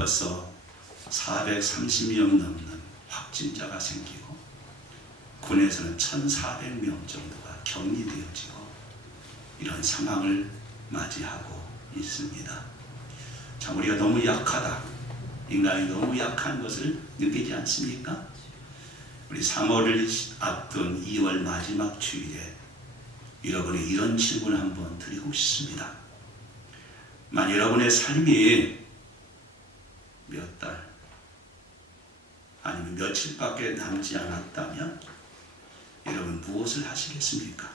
벌써 430명 넘는 확진자가 생기고 군에서는 1,400명 정도가 격리되어지고 이런 상황을 맞이하고 있습니다. 참 우리가 너무 약하다, 인간이 너무 약한 것을 느끼지 않습니까? 우리 3월을 앞둔 2월 마지막 주일에 여러분의 이런 질문을 한번 드리고 싶습니다. 만약 여러분의 삶이 몇 달 아니면 며칠밖에 남지 않았다면 여러분 무엇을 하시겠습니까?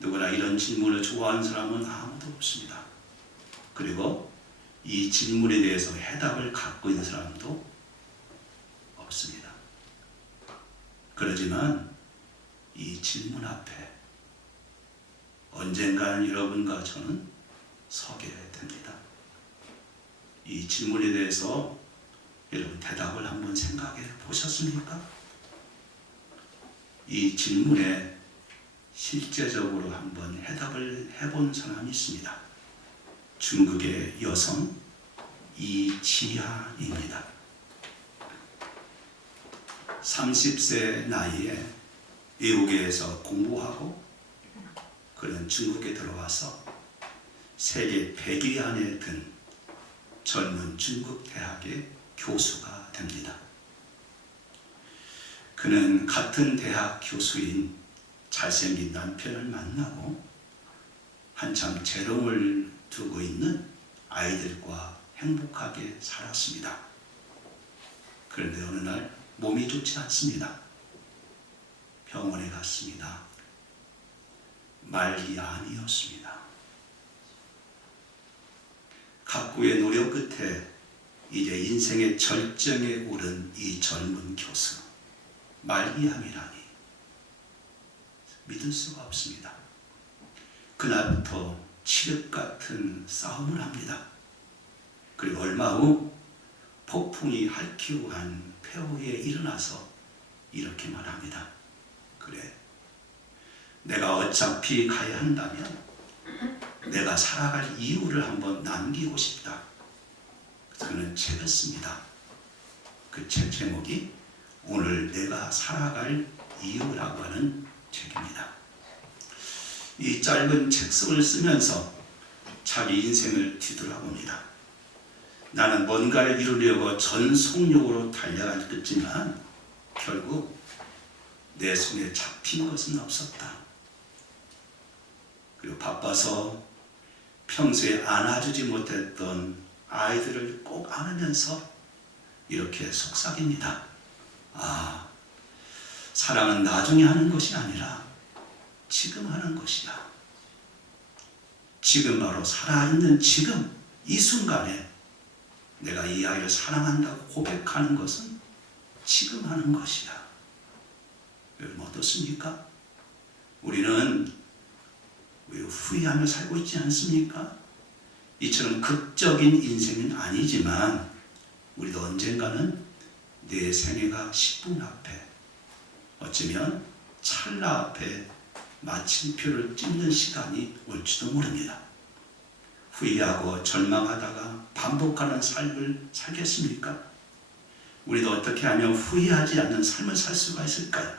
누구나 이런 질문을 좋아하는 사람은 아무도 없습니다. 그리고 이 질문에 대해서 해답을 갖고 있는 사람도 없습니다. 그러지만 이 질문 앞에 언젠가는 여러분과 저는 서게 됩니다. 이 질문에 대해서 여러분 대답을 한번 생각해 보셨습니까? 이 질문에 실제적으로 한번 해답을 해본 사람이 있습니다. 중국의 여성 이지하입니다. 30세 나이에 외국에서 공부하고 그는 중국에 들어와서 세계 100위 안에 든 젊은 중국 대학의 교수가 됩니다. 그는 같은 대학 교수인 잘생긴 남편을 만나고 한참 재롱을 두고 있는 아이들과 행복하게 살았습니다. 그런데 어느 날 몸이 좋지 않습니다. 병원에 갔습니다. 말기 암이었습니다. 각고의 노력 끝에 이제 인생의 절정에 오른 이 젊은 교수, 말기암이라니 믿을 수가 없습니다. 그날부터 칠흑 같은 싸움을 합니다. 그리고 얼마 후 폭풍이 핥히고간 폐허에 일어나서 이렇게 말합니다. 그래, 내가 어차피 가야 한다면 내가 살아갈 이유를 한번 남기고 싶다. 그는 책을 씁니다. 그 책 제목이 오늘 내가 살아갈 이유라고 하는 책입니다. 이 짧은 책성을 쓰면서 자기 인생을 뒤돌아봅니다. 나는 뭔가를 이루려고 전속력으로 달려갔지만 결국 내 손에 잡힌 것은 없었다. 그리고 바빠서 평소에 안아주지 못했던 아이들을 꼭 안으면서 이렇게 속삭입니다. 아, 사랑은 나중에 하는 것이 아니라 지금 하는 것이야. 지금 바로 살아있는 지금 이 순간에 내가 이 아이를 사랑한다고 고백하는 것은 지금 하는 것이야. 여러분 어떻습니까? 우리는 왜 후회하며 살고 있지 않습니까? 이처럼 극적인 인생은 아니지만 우리도 언젠가는 내 생애가 10분 앞에 어쩌면 찰나 앞에 마침표를 찍는 시간이 올지도 모릅니다. 후회하고 절망하다가 반복하는 삶을 살겠습니까? 우리도 어떻게 하면 후회하지 않는 삶을 살 수가 있을까요?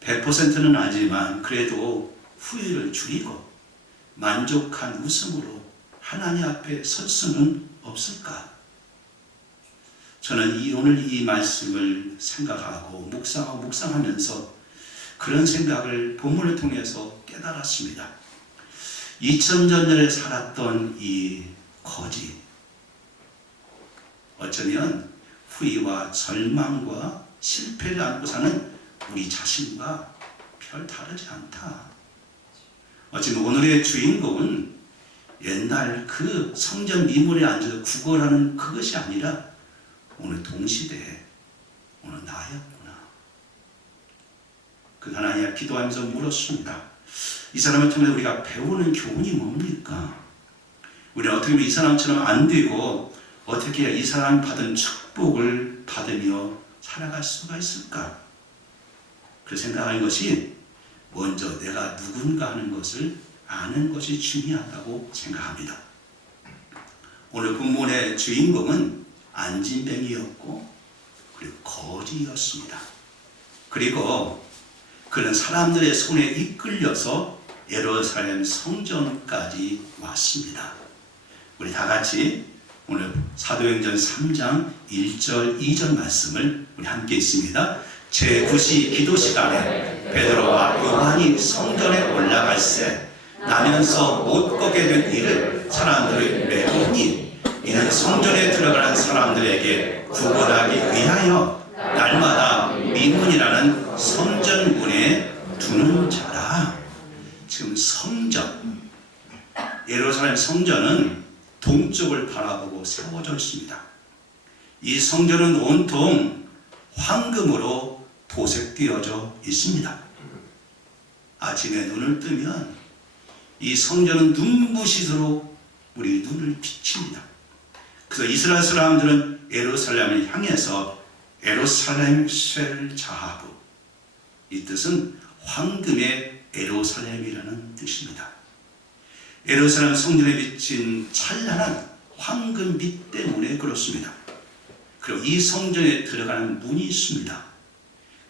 100%는 아니지만 그래도 후회를 줄이고 만족한 웃음으로 하나님 앞에 설 수는 없을까? 저는 오늘 이 말씀을 생각하고 묵상하면서 그런 생각을 본문을 통해서 깨달았습니다. 2000년 전에 살았던 이 거지, 어쩌면 후회와 절망과 실패를 안고 사는 우리 자신과 별 다르지 않다. 어쩌면 오늘의 주인공은 옛날 그 성전 미문에 앉아서 구걸하는 그것이 아니라 오늘 동시대에 오늘 나였구나. 그 하나님 앞에 기도하면서 물었습니다. 이 사람을 통해 우리가 배우는 교훈이 뭡니까? 우리는 어떻게 하면 이 사람처럼 안 되고 어떻게 해야 이 사람이 받은 축복을 받으며 살아갈 수가 있을까? 그 생각하는 것이 먼저 내가 누군가 하는 것을 아는 것이 중요하다고 생각합니다. 오늘 본문의 주인공은 안진뱅이였고 그리고 거지였습니다. 그리고 그는 사람들의 손에 이끌려서 예루살렘 성전까지 왔습니다. 우리 다 같이 오늘 사도행전 3장 1절 2절 말씀을 우리 함께 읽습니다. 제9시 기도 시간에 베드로와 요한이 성전에 올라갈새 나면서 못 걷게 된 이를 사람들이 메우니 이는 성전에 들어가는 사람들에게 구걸하기 위하여 날마다 미문이라는 성전문에 두는 자라. 지금 성전, 예루살렘 성전은 동쪽을 바라보고 세워져 있습니다. 이 성전은 온통 황금으로 도색되어져 있습니다. 아침에 눈을 뜨면 이 성전은 눈부시도록 우리 눈을 비칩니다. 그래서 이스라엘 사람들은 예루살렘을 향해서 예루살렘 쉘 자하부, 이 뜻은 황금의 예루살렘이라는 뜻입니다. 예루살렘 성전에 비친 찬란한 황금빛 때문에 그렇습니다. 그리고 이 성전에 들어가는 문이 있습니다.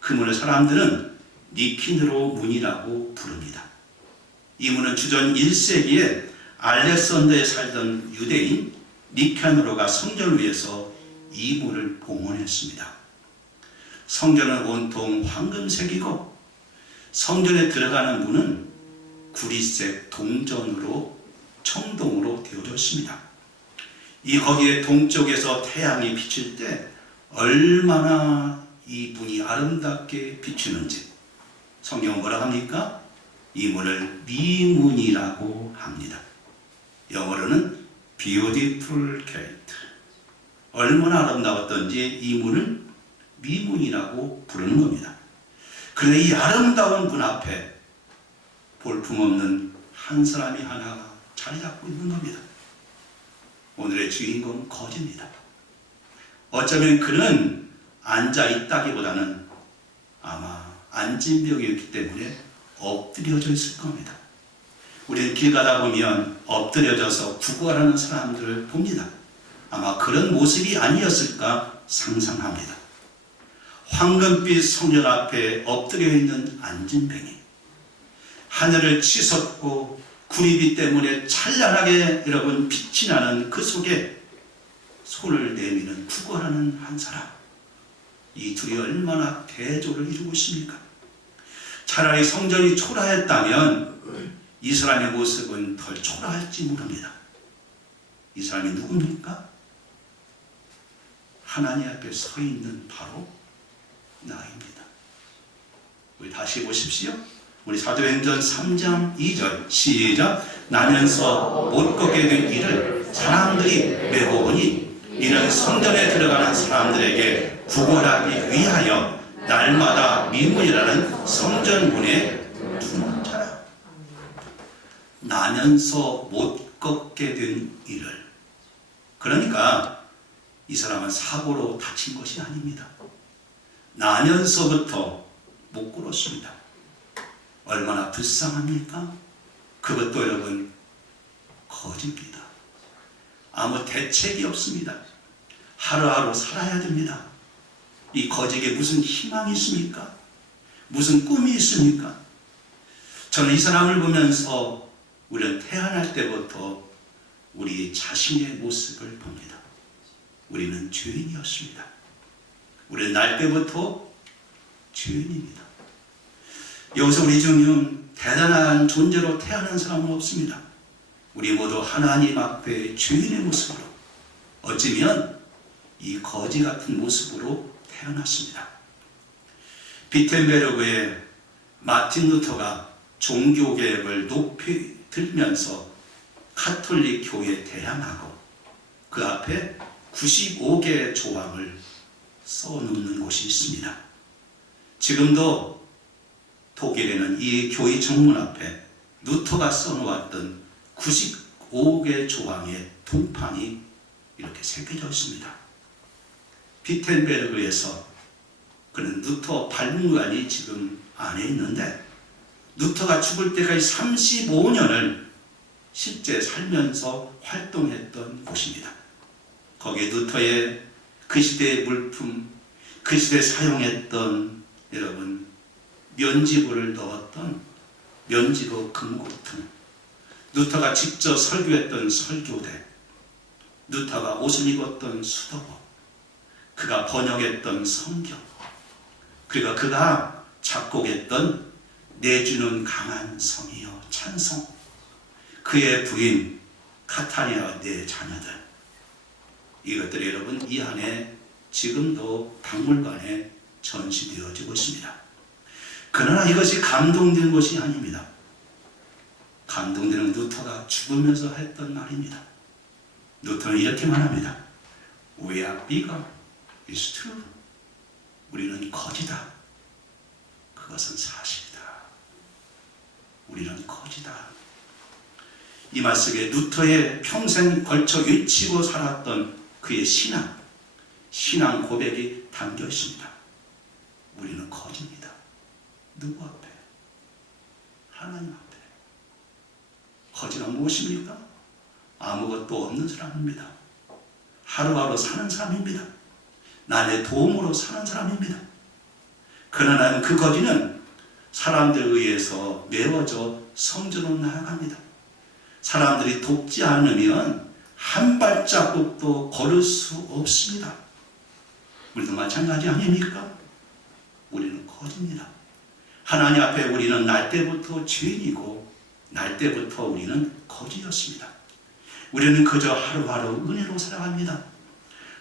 그 문을 사람들은 니키느로 문이라고 부릅니다. 이 문은 주전 1세기에 알렉산더에 살던 유대인 니카노로가 성전을 위해서 이 문을 봉헌했습니다. 성전은 온통 황금색이고 성전에 들어가는 문은 구리색 동전으로 청동으로 되어져 있습니다. 이 거기에 동쪽에서 태양이 비칠 때 얼마나 이 문이 아름답게 비추는지 성경은 뭐라 합니까? 이 문을 미문이라고 합니다. 영어로는 Beautiful Gate. 얼마나 아름다웠던지 이 문을 미문이라고 부르는 겁니다. 그런데 이 아름다운 문 앞에 볼품없는 한 사람이 하나 자리 잡고 있는 겁니다. 오늘의 주인공은 거지입니다. 어쩌면 그는 앉아있다기보다는 아마 안진병이었기 때문에 엎드려져 있을 겁니다. 우리는 길 가다 보면 엎드려져서 구걸하는 사람들을 봅니다. 아마 그런 모습이 아니었을까 상상합니다. 황금빛 성전 앞에 엎드려 있는 안진뱅이, 하늘을 치솟고 구리빛 때문에 찬란하게 여러분 빛이 나는 그 속에 손을 내미는 구걸하는 한 사람, 이 둘이 얼마나 대조를 이루고 있습니까? 차라리 성전이 초라했다면 이 사람의 모습은 덜 초라할지 모릅니다. 이 사람이 누굽니까? 하나님 앞에 서 있는 바로 나입니다. 우리 다시 보십시오. 우리 사도행전 3장 2절 시작. 나면서 못 걷게 된 이를 사람들이 메고 오니 이는 성전에 들어가는 사람들에게 구걸하기 위하여 날마다 미문이라는 성전문에 두는 자라. 나면서 못 걷게 된 이를, 그러니까 이 사람은 사고로 다친 것이 아닙니다. 나면서부터 못 걸었습니다. 얼마나 불쌍합니까? 그것도 여러분 거지입니다. 아무 대책이 없습니다. 하루하루 살아야 됩니다. 이 거지에게 무슨 희망이 있습니까? 무슨 꿈이 있습니까? 저는 이 사람을 보면서 우리는 태어날 때부터 우리 자신의 모습을 봅니다. 우리는 죄인이었습니다. 우리는 날 때부터 죄인입니다. 여기서 우리 중 대단한 존재로 태어난 사람은 없습니다. 우리 모두 하나님 앞에 죄인의 모습으로, 어쩌면 이 거지 같은 모습으로 태어났습니다. 비텐베르그의 마틴 루터가 종교개혁을 높이 들면서 카톨릭 교회에 대항하고 그 앞에 95개의 조항을 써놓는 곳이 있습니다. 지금도 독일에는 이 교회 정문 앞에 루터가 써놓았던 95개 조항의 동판이 이렇게 새겨져 있습니다. 비텐베르그에서 그는 루터 박물관이 지금 안에 있는데 루터가 죽을 때까지 35년을 실제 살면서 활동했던 곳입니다. 거기에 루터의 그 시대의 물품, 그 시대에 사용했던 여러분 면지부를 넣었던 면지부 금고통, 루터가 직접 설교했던 설교대, 루터가 옷을 입었던 수도복, 그가 번역했던 성경, 그리고 그가 작곡했던 내주는 강한 성이여 찬송, 그의 부인 카타리아와 네 자녀들, 이것들이 여러분 이 안에 지금도 박물관에 전시되어지고 있습니다. 그러나 이것이 감동된 것이 아닙니다. 감동되는 루터가 죽으면서 했던 말입니다. 루터는 이렇게 말합니다. We are bigger, it's true. 우리는 거지다. 그것은 사실이다. 우리는 거지다. 이 말 속에 루터의 평생 걸쳐 외치고 살았던 그의 신앙 고백이 담겨 있습니다. 우리는 거지입니다. 누구 앞에? 하나님 앞에. 거지가 무엇입니까? 아무것도 없는 사람입니다. 하루하루 사는 사람입니다. 남의 도움으로 사는 사람입니다. 그러나 그 거지는 사람들에 의해서 메워져 성전으로 나아갑니다. 사람들이 돕지 않으면 한 발자국도 걸을 수 없습니다. 우리도 마찬가지 아닙니까? 우리는 거지입니다. 하나님 앞에 우리는 날 때부터 죄인이고 날 때부터 우리는 거지였습니다. 우리는 그저 하루하루 은혜로 살아갑니다.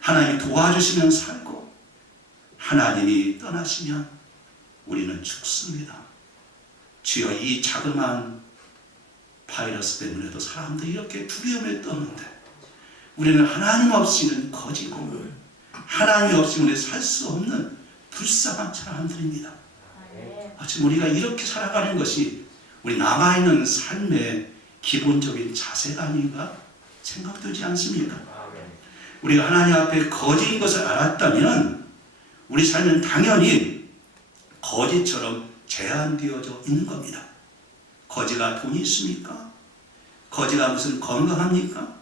하나님이 도와주시면 살고 하나님이 떠나시면 우리는 죽습니다. 주여, 이 자그마한 바이러스 때문에도 사람들이 이렇게 두려움에 떠는데 우리는 하나님 없이는 거지고 하나님 없이는 살 수 없는 불쌍한 사람들입니다. 지금 우리가 이렇게 살아가는 것이 우리 남아있는 삶의 기본적인 자세가 아닌가 생각되지 않습니까? 우리가 하나님 앞에 거지인 것을 알았다면 우리 삶은 당연히 거지처럼 제한되어져 있는 겁니다. 거지가 돈이 있습니까? 거지가 무슨 건강합니까?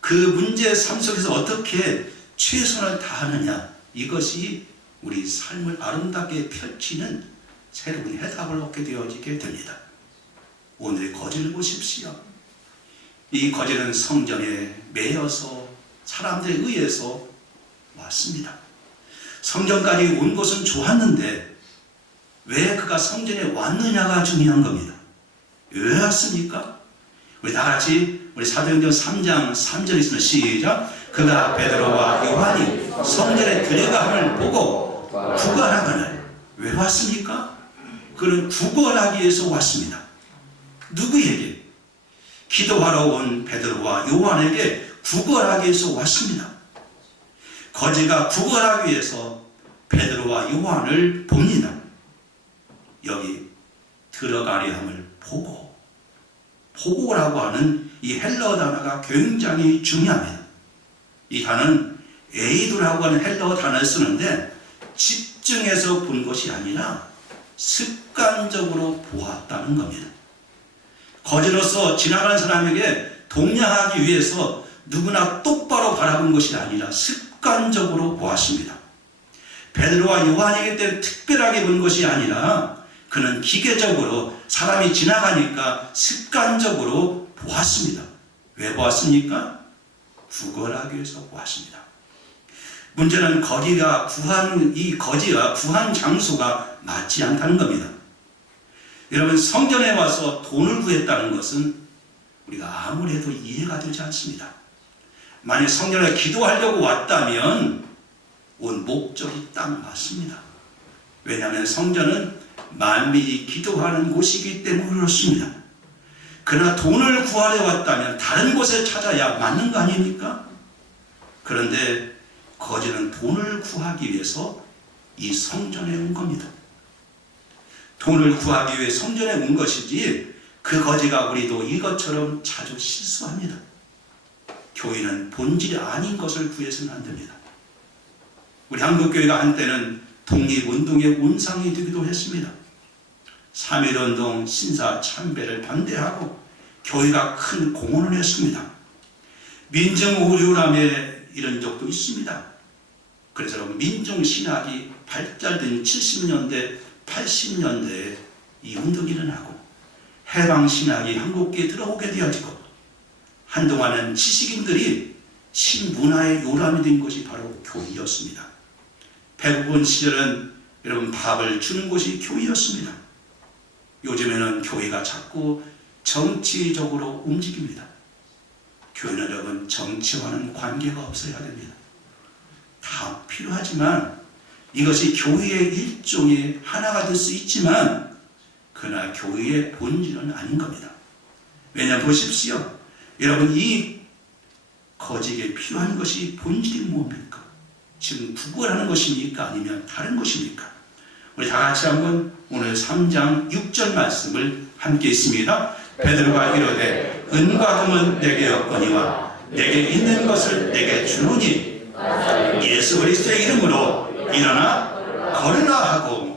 그 문제의 삶 속에서 어떻게 최선을 다하느냐, 이것이 우리 삶을 아름답게 펼치는 새로운 해답을 얻게 되어지게 됩니다. 오늘의 거지를 보십시오. 이 거지는 성전에 매여서 사람들에 의해서 왔습니다. 성전까지 온 것은 좋았는데 왜 그가 성전에 왔느냐가 중요한 겁니다. 왜 왔습니까? 우리 다같이 우리 사도행전 3장 3절에 있으면 시작. 그가 베드로와 요한이 성전에 들어감을 보고 구걸하거늘. 왜 왔습니까? 그는 구걸하기 위해서 왔습니다. 누구에게? 기도하러 온 베드로와 요한에게 구걸하기 위해서 왔습니다. 거지가 구걸하기 위해서 베드로와 요한을 봅니다. 여기 들어가려 함을 보고라고 하는 이 헬라어 단어가 굉장히 중요합니다. 이 단어는 에이도라고 하는 헬라어 단어를 쓰는데 집중해서 본 것이 아니라 습관적으로 보았다는 겁니다. 거지로서 지나가는 사람에게 동냥하기 위해서 누구나 똑바로 바라본 것이 아니라 습관적으로 보았습니다. 베드로와 요한이기 때문에 특별하게 본 것이 아니라 그는 기계적으로 사람이 지나가니까 습관적으로 보았습니다. 왜 보았습니까? 구걸하기 위해서 보았습니다. 문제는 이 거지가 구한 장소가 맞지 않다는 겁니다. 여러분, 성전에 와서 돈을 구했다는 것은 우리가 아무리 해도 이해가 되지 않습니다. 만약 성전에 기도하려고 왔다면 온 목적이 딱 맞습니다. 왜냐하면 성전은 만민이 기도하는 곳이기 때문에 그렇습니다. 그러나 돈을 구하려 왔다면 다른 곳에 찾아야 맞는 거 아닙니까? 그런데 거지는 돈을 구하기 위해서 이 성전에 온 겁니다. 돈을 구하기 위해 성전에 온 것이지 그 거지가 우리도 이것처럼 자주 실수합니다. 교회는 본질이 아닌 것을 구해서는 안 됩니다. 우리 한국교회가 한때는 독립운동의 온상이 되기도 했습니다. 3.1운동 신사 참배를 반대하고 교회가 큰 공헌을 했습니다. 민정오류람에 이런 적도 있습니다. 그래서 민중신학이 발달된 70년대, 80년대에 이 운동이 일어나고 해방신학이 한국에 들어오게 되어지고 한동안은 지식인들이 신문화의 요람이 된 것이 바로 교회였습니다. 배고픈 시절은 여러분 밥을 주는 곳이 교회였습니다. 요즘에는 교회가 자꾸 정치적으로 움직입니다. 교회는 여러분 정치와는 관계가 없어야 됩니다. 다 필요하지만 이것이 교회의 일종의 하나가 될 수 있지만 그러나 교회의 본질은 아닌 겁니다. 왜냐하면 보십시오. 여러분 이 거짓에 필요한 것이 본질이 뭡니까? 지금 구걸하는 것입니까? 아니면 다른 것입니까? 우리 다 같이 한번 오늘 3장 6절 말씀을 함께 있습니다. 베드로가 이르되 은과 금은 내게 없거니와 내게 있는 것을 내게 주노니 예수 그리스도의 이름으로 일어나 걸으라 하고.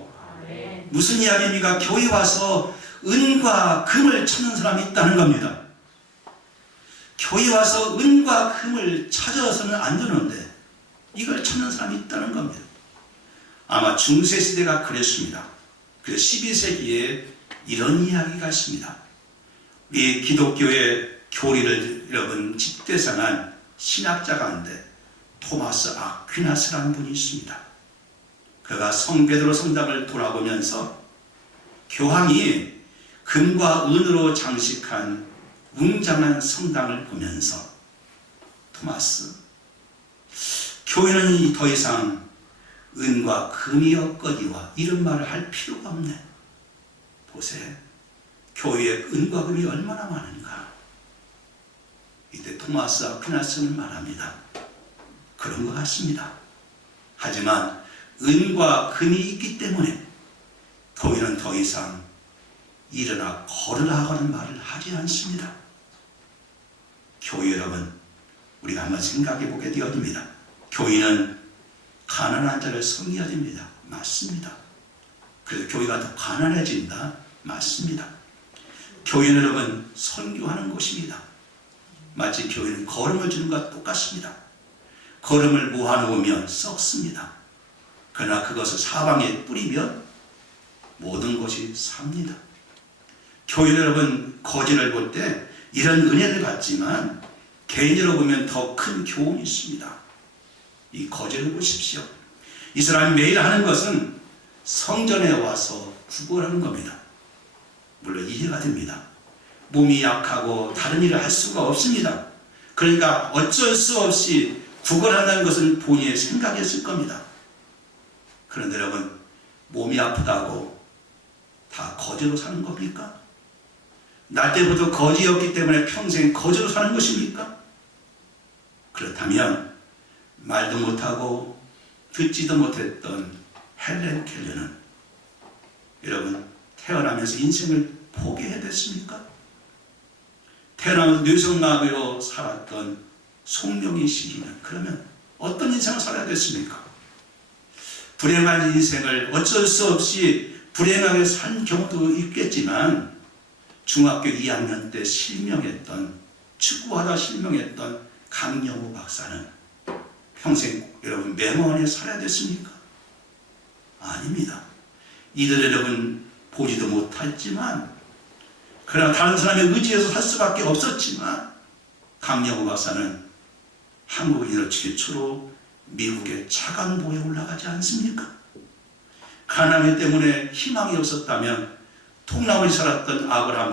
무슨 이야기입니까? 교회 와서 은과 금을 찾는 사람이 있다는 겁니다. 교회 와서 은과 금을 찾아서는 안 되는데 이걸 찾는 사람이 있다는 겁니다. 아마 중세시대가 그랬습니다. 그래서 12세기에 이런 이야기가 있습니다. 이 기독교의 교리를 여러분 집대성한 신학자 가운데 토마스 아퀴나스라는 분이 있습니다. 그가 성 베드로 성당을 돌아보면서 교황이 금과 은으로 장식한 웅장한 성당을 보면서 토마스, 교회는 더 이상 은과 금이 없거니와 이런 말을 할 필요가 없네. 보세요. 교회에 은과 금이 얼마나 많은가. 이때 토마스 아퀴나스는 말합니다. 그런 것 같습니다. 하지만 은과 금이 있기 때문에 교회는 더 이상 일어나 걸으라 하는 말을 하지 않습니다. 교회 여러분, 우리가 한번 생각해 보게 되어집니다. 교회는 가난한 자를 섬겨야 됩니다. 맞습니다. 그래서 교회가 더 가난해진다. 맞습니다. 교회는 여러분 선교하는 곳입니다. 마치 교회는 걸음을 주는 것과 똑같습니다. 걸음을 모아놓으면 썩습니다. 그러나 그것을 사방에 뿌리면 모든 것이 삽니다. 교회 여러분 거지를 볼 때 이런 은혜를 받지만 개인으로 보면 더 큰 교훈이 있습니다. 이 거지를 보십시오. 이 사람이 매일 하는 것은 성전에 와서 구걸하는 겁니다. 물론 이해가 됩니다. 몸이 약하고 다른 일을 할 수가 없습니다. 그러니까 어쩔 수 없이 구걸한다는 것은 본인의 생각이었을 겁니다. 그런데 여러분 몸이 아프다고 다 거지로 사는 겁니까? 날 때부터 거지였기 때문에 평생 거지로 사는 것입니까? 그렇다면 말도 못하고 듣지도 못했던 헬렌 켈러는 여러분 태어나면서 인생을 포기해야 됐습니까? 태어나면서 뇌성마비로 살았던 송명희 시인은 그러면 어떤 인생을 살아야 됐습니까? 불행한 인생을 어쩔 수 없이 불행하게 산 경우도 있겠지만 중학교 2학년 때 실명했던 축구하다 실명했던 강영우 박사는 평생 여러분 맹원에 살아야 됐습니까? 아닙니다. 이들 여러분 보지도 못했지만 그러나 다른 사람의 의지에서 살 수밖에 없었지만 강영우 박사는 한국인으로 최초로 미국의 차관보에 올라가지 않습니까? 가난이 때문에 희망이 없었다면 통나무에 살았던 아브라함